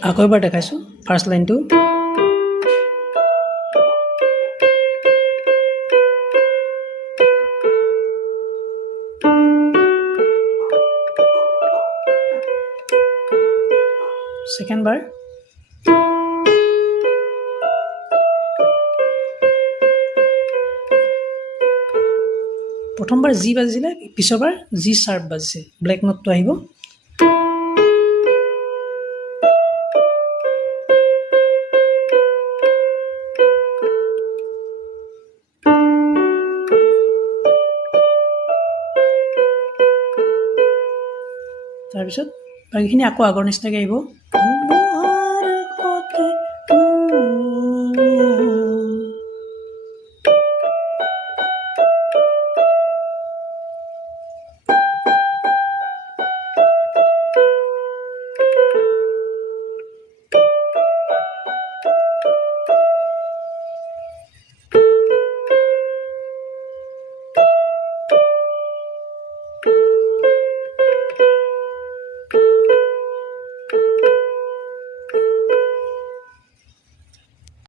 আকৌ এবাৰ দেখাইছোঁ ফাৰ্ষ্ট লাইনটো সেকেন্ড বাৰ প্ৰথমবাৰ জি বাজিছিলে পিছৰবাৰ জি শাৰ্প বাজিছে ব্লেক নোটটো আহিব তাৰপিছত বাকীখিনি আকৌ আগৰ নিচিনাকৈ আহিব